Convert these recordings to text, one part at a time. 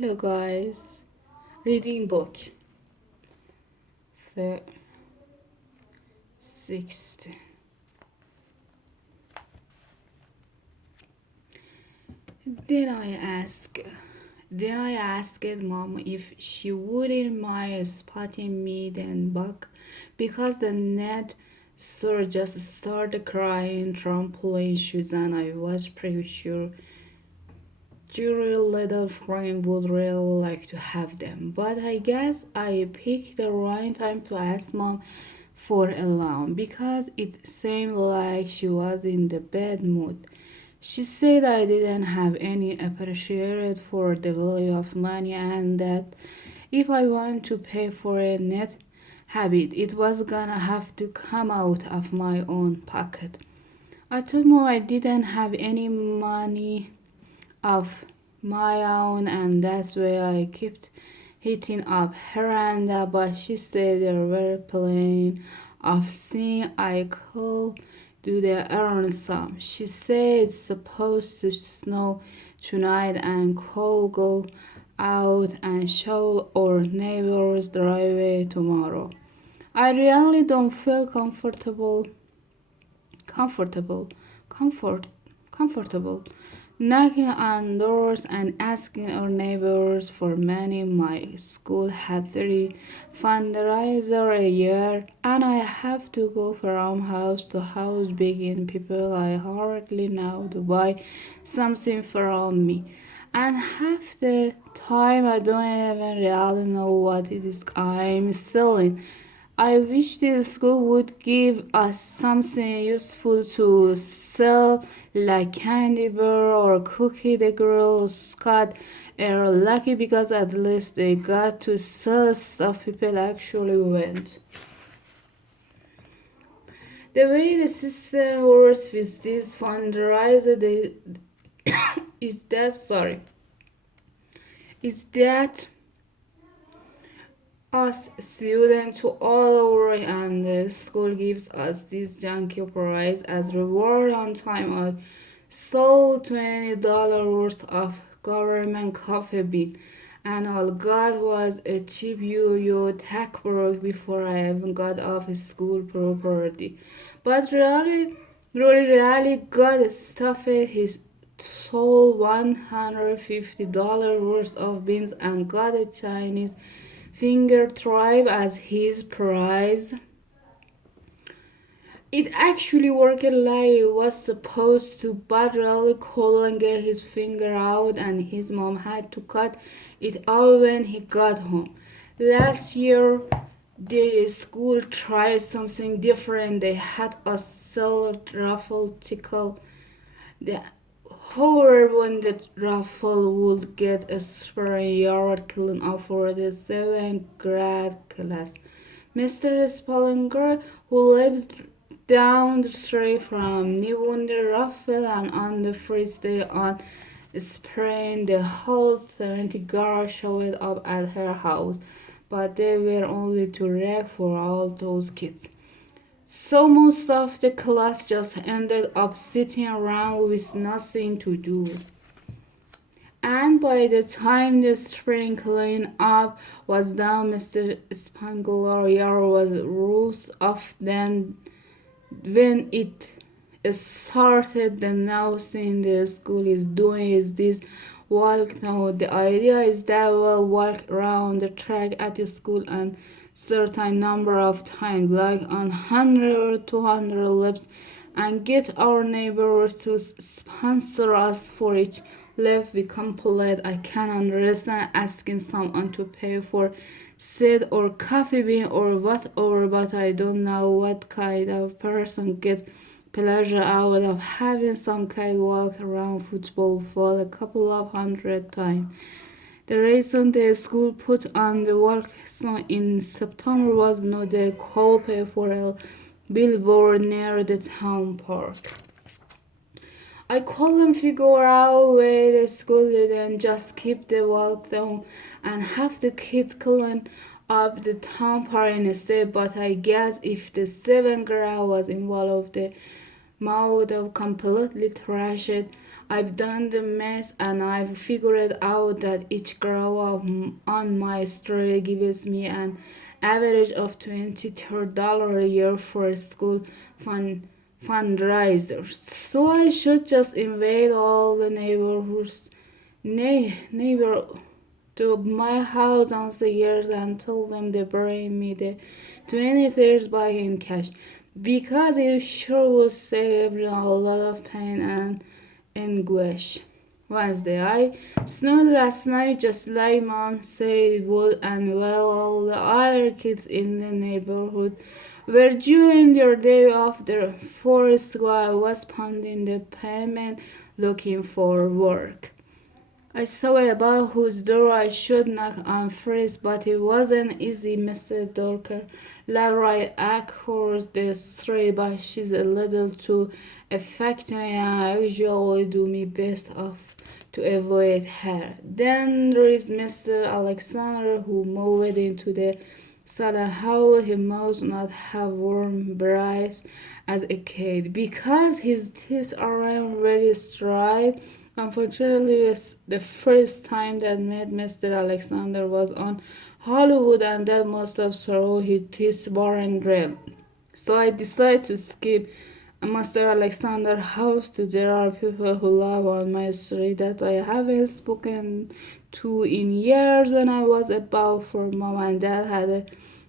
Hello guys, reading book the sixth. Then I asked, then I asked mom if she wouldn't mind spotting me then back because the net store just started crying trampoline shoes and I was pretty sure your little friend would really like to have them, but I guess I picked the right time to ask mom for a loan because it seemed like she was in the bad mood. She said I didn't have any appreciation for the value of money and that if I wanted to pay for a net habit, it was gonna have to come out of my own pocket. I told mom I didn't have any money of my own, and that's why I kept hitting up her, and but she said there were plenty of things I could do the earn some. She said it's supposed to snow tonight and could go out and show our neighbor's driveway tomorrow. I really don't feel comfortable, comfort, comfortable knocking on doors and asking our neighbors for money. My school had 30 fundraiser a year, and I have to go from house to house begging people I hardly know to buy something from me. And half the time I don't even really know what it is I'm selling. I wish the school would give us something useful to sell, like candy bar or cookie. The girls got are lucky because at least they got to sell stuff people actually want. The way the system works with this fundraiser is that is that us students to all over and the school gives us this junkie prize as reward. On time I sold $20 worth of government coffee bean and all got was a cheap yo-yo tech broke before I even got off school property. But really got stuff. He sold $150 worth of beans and got a Chinese finger tribe as his prize. It actually worked like it was supposed to, but really couldn't get his finger out, and his mom had to cut it out when he got home. Last year, the school tried something different. They had a sell raffle tickle. The However, when the raffle would get a spring yard clean up for the seventh grade class. Mr. Spallinger, who lives down the street from me, won the raffle, and on the first day on spring, the whole 70 girls showed up at her house, but they were only too rare for all those kids. So most of the class just ended up sitting around with nothing to do. And by the time the spring clean up was done, Mr. Spangler was roused off then when it started. The now thing the school is doing is this walk now. The idea is that we'll walk around the track at the school and certain number of times, like 100 or 200 laps, and get our neighbors to sponsor us for each lap we complete. I can understand asking someone to pay for seed or coffee bean or whatever, but I don't know what kind of person gets pleasure out of having some kid walk around football field a couple of hundred times. The reason the school put on the walkathon in September was not the copay for a billboard near the town park. I couldn't figure out why the school didn't just keep the walkathon and have the kids clean up the town park instead, but I guess if the seventh grade was involved, the mouth of completely trashed. I've done the math and I've figured out that each girl on my street gives me an average of $23 a year for school fund fundraisers. So I should just invade all the neighbor to my house once a year and tell them they bring me the 23 back in cash. Because it sure will save everyone a lot of pain and anguish. Wednesday, I snowed last night just like mom said it would, and well, all the other kids in the neighborhood were during their day off the forest while I was pounding the pavement looking for work. I saw about whose door I should knock on first, but it wasn't easy. Mr. Dorker lived right across the street, but she's a little too affectionate, and I usually do my best of to avoid her. Then there is Mr. Alexander, who moved into the southern house. He must not have worn braces as a kid because his teeth aren't very straight. Unfortunately, the first time that I met Mr. Alexander was on Hollywood, and that must have thrown his bar and rail. So I decided to skip Mr. Alexander's house. There are people who live on my street that I haven't spoken to in years. When I was about 4, mom and dad had a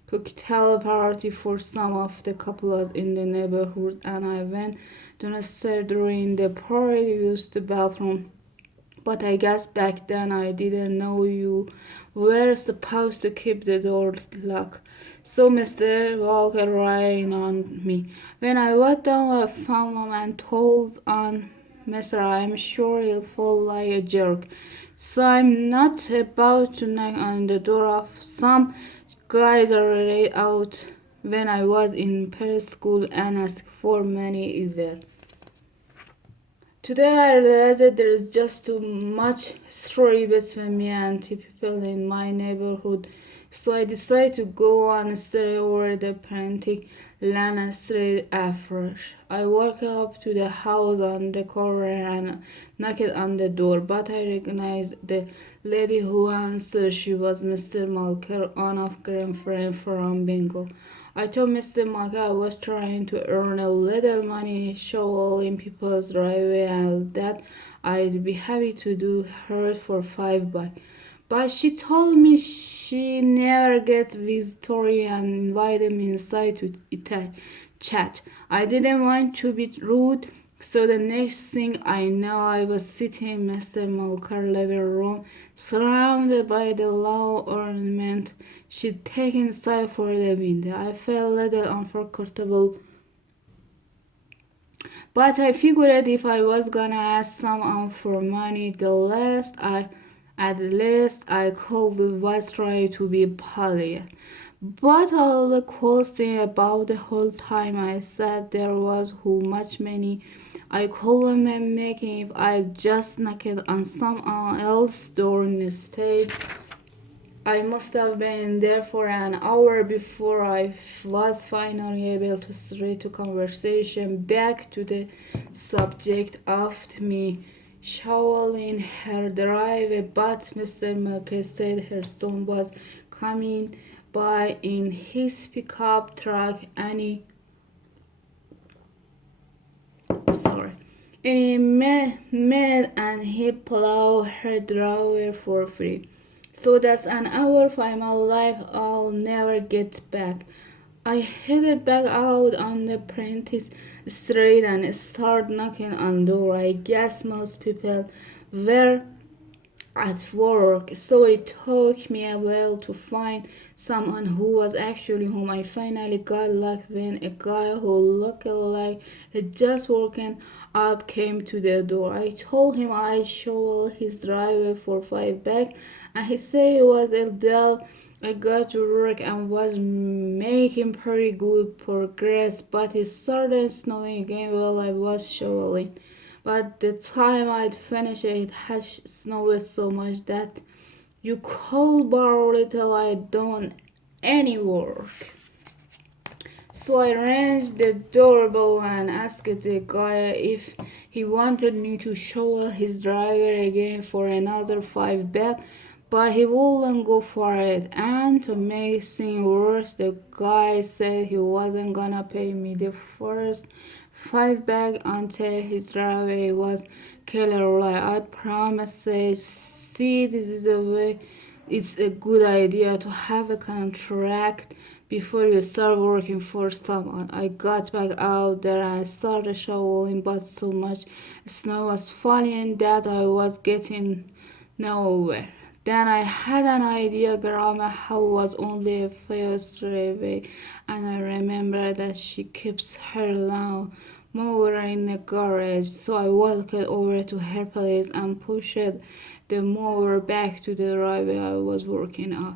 cocktail party for some of the couples in the neighborhood, and I went downstairs during the party to use the bathroom. But I guess back then I didn't know you were supposed to keep the door locked. So Mr. Walker ran on me. When I walked down, I found him and told on Mr. I'm sure he'll fall like a jerk. So I'm not about to knock on the door of some guys already out when I was in preschool and ask for money either. Today I realized that there is just too much history between me and the people in my neighborhood. So I decided to go on straight over the parenting Lana Street afresh. I walked up to the house on the corner and knocked on the door, but I recognized the lady who answered. She was Mr. Malker, one of grandfriend from Bingo. I told Mr. Malker I was trying to earn a little money shoveling people's driveway and that I'd be happy to do her for $5. But she told me she never gets Victoria and invited me inside to chat. I didn't want to be rude, so the next thing I know, I was sitting in Mr. Mulcair's living room, surrounded by the low ornament she'd taken inside for the window. I felt a little uncomfortable, but I figured if I was gonna ask someone for money, at least I could was try to be polite. But all the cool thing about the whole time I sat there was how much money I could be making if I just knocked on someone else's door instead. I must have been there for an hour before I was finally able to stray to conversation back to the subject of me shoveling her driveway, but Mr. Milker said her son was coming by in his pickup truck any minute and he plowed her driveway for free. So that's an hour of my life I'll never get back. I headed back out on the Prentice Street and started knocking on door. I guess most people were at work, so it took me a while to find someone who was actually home. I finally got luck when a guy who looked like he'd just woken up came to the door. I told him I'd shovel his driveway for $5, and he said it was a deal. I got to work and was making pretty good progress, but it started snowing again while I was shoveling. But the time I'd finished it had snowed so much that you could barely tell I'd done any work. So I rang the doorbell and asked the guy if He wanted me to show his driver again for another 5 back, but he wouldn't go for it. And to make things worse, the guy said he wasn't gonna pay me the first 5 back until his driveway was killer. Like I promised, see, this is a way. It's a good idea to have a contract before you start working for someone. I got back out there and I started shoveling, but so much snow was falling that I was getting nowhere. Then I had an idea. Grandma house was only a few streets away, and I remembered that she keeps her lawn mower in the garage. So I walked over to her place and pushed the mower back to the driveway I was working out.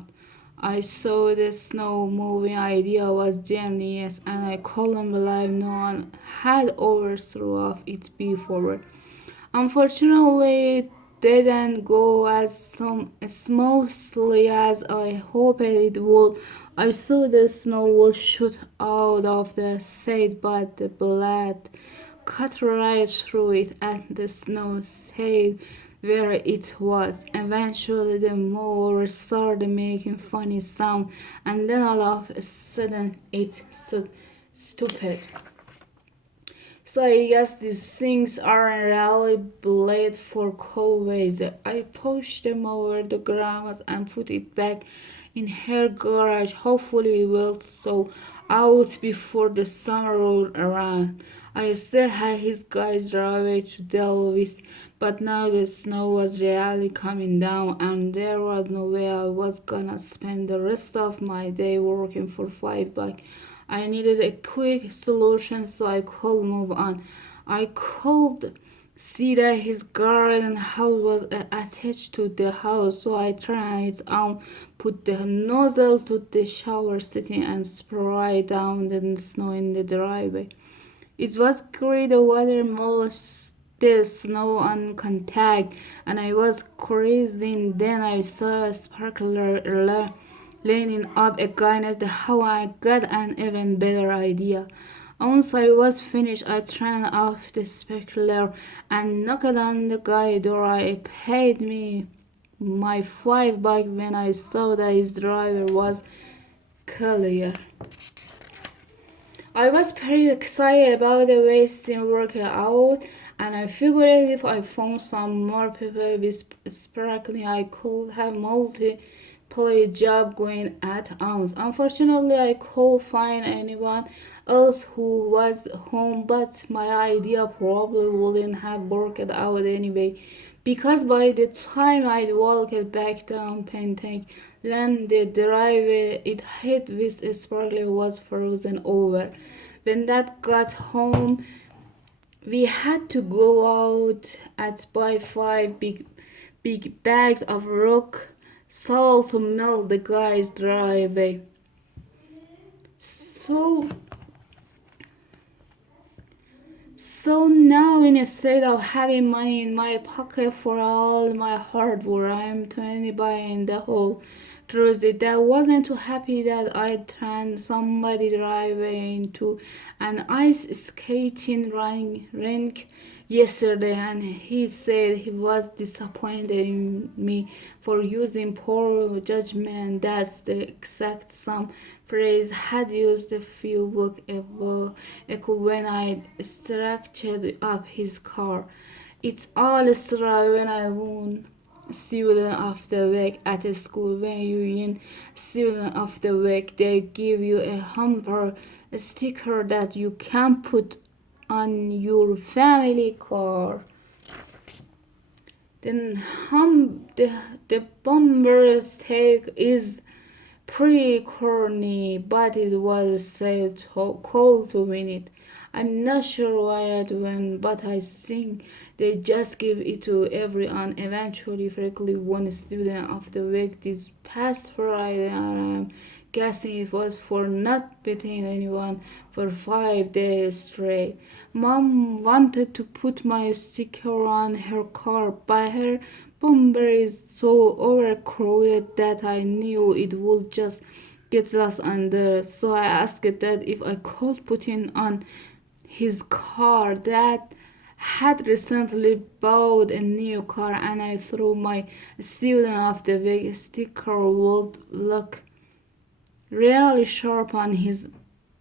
I saw the snow moving idea was genius, and I couldn't believe no one had overthrown of it before. Unfortunately, it didn't go as smoothly as I hoped it would. I saw the snow would shoot out of the side, but the blade cut right through it, and the snow stayed where it was. Eventually, the mower started making funny sound, and then all of a sudden, it stopped. So I guess these things aren't really blade for cowboys. I pushed them over the ground and put it back in her garage. Hopefully it will thaw out before the summer rolled around. I still had his guy's driveway to deal with, but now the snow was really coming down and there was no way I was gonna spend the rest of my day working for 5 bucks. I needed a quick solution so I could move on. I could see that his garden house was attached to the house, so I turned it on, put the nozzle to the shower setting, and sprayed down the snow in the driveway. It was great. The water molds the snow on contact, and I was crazy. Then I saw a sparkler leaning up against the house. I got an even better idea. Once I was finished, I turned off the sparkler and knocked on the guy's door. I paid me my 5 bucks when I saw that his driver was clear. I was pretty excited about the way things worked out, and I figured if I found some more people with sparkling, I could have multiple job going at once. Unfortunately, I couldn't find anyone else who was home, but my idea probably wouldn't have worked out anyway, because by the time I'd walked back down Pentank Lane, the driveway it hit with a sparkler was frozen over. When that got home, we had to go out and buy 5 big bags of rock salt to melt the guy's driveway. So So now, instead of having money in my pocket for all my hard work, I am 20 buying the whole truth that wasn't too happy that I turned somebody driving into an ice skating rink yesterday, and he said he was disappointed in me for using poor judgment. That's the exact same phrase had used a few weeks ago when I structured up his car. It's all started when I won student of the week at a school. When you win student of the week, they give you a humper sticker that you can put on your family car. Then the bumper stick is pretty corny, but it was so cool to win it. I'm not sure why I'd win, but I think they just give it to everyone. Eventually, Franklin won Student of the Week this past Friday, and I'm guessing it was for not beating anyone for 5 days straight. Mom wanted to put my sticker on her car, but her bumper is so overcrowded that I knew it would just get lost under. So I asked Dad if I could put it on his car. Dad had recently bought a new car and I threw my student of the week sticker would look really sharp on his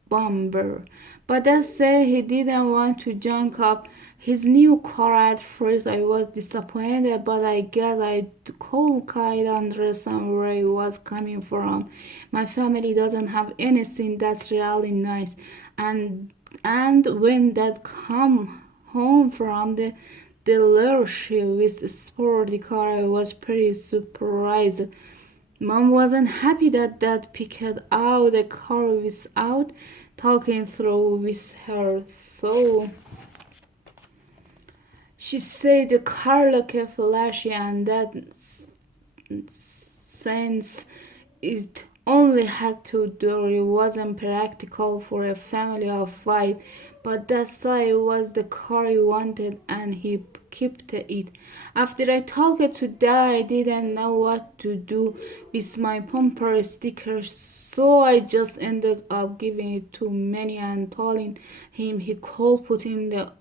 bumper. But that said, he didn't want to junk up his new car at first. I was disappointed, but I guess I could kind of understand where he was coming from. My family doesn't have anything that's really nice, and when that come home from the dealership with a sporty car, I was pretty surprised. Mom wasn't happy that Dad picked out the car without talking through with her, so she said the car looked flashy and that since it only had two doors, it wasn't practical for a family of five. But that's why it was the car he wanted and he kept it. After I talked to Dad, I didn't know what to do with my bumper stickers, so I just ended up giving it to Manny and telling him he could put in the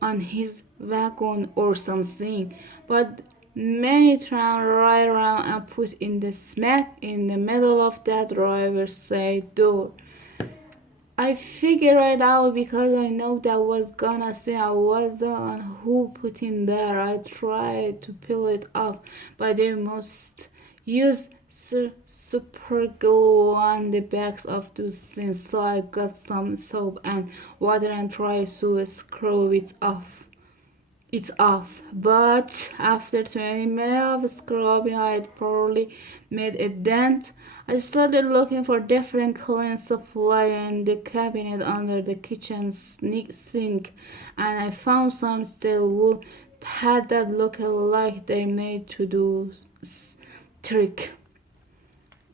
on his wagon or something. But many turned right around and put in the smack in the middle of that driver's side door. I figured it out because I know that was gonna say I was the one who put in there. I tried to peel it off, but they must use super glue on the backs of those things. So I got some soap and water and tried to screw it off. It's off, but after 20 minutes of scrubbing, I had probably made a dent. I started looking for different cleaning supply in the cabinet under the kitchen sink, and I found some steel wool pad that looked like they made to do trick.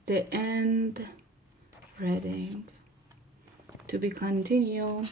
The end reading to be continued.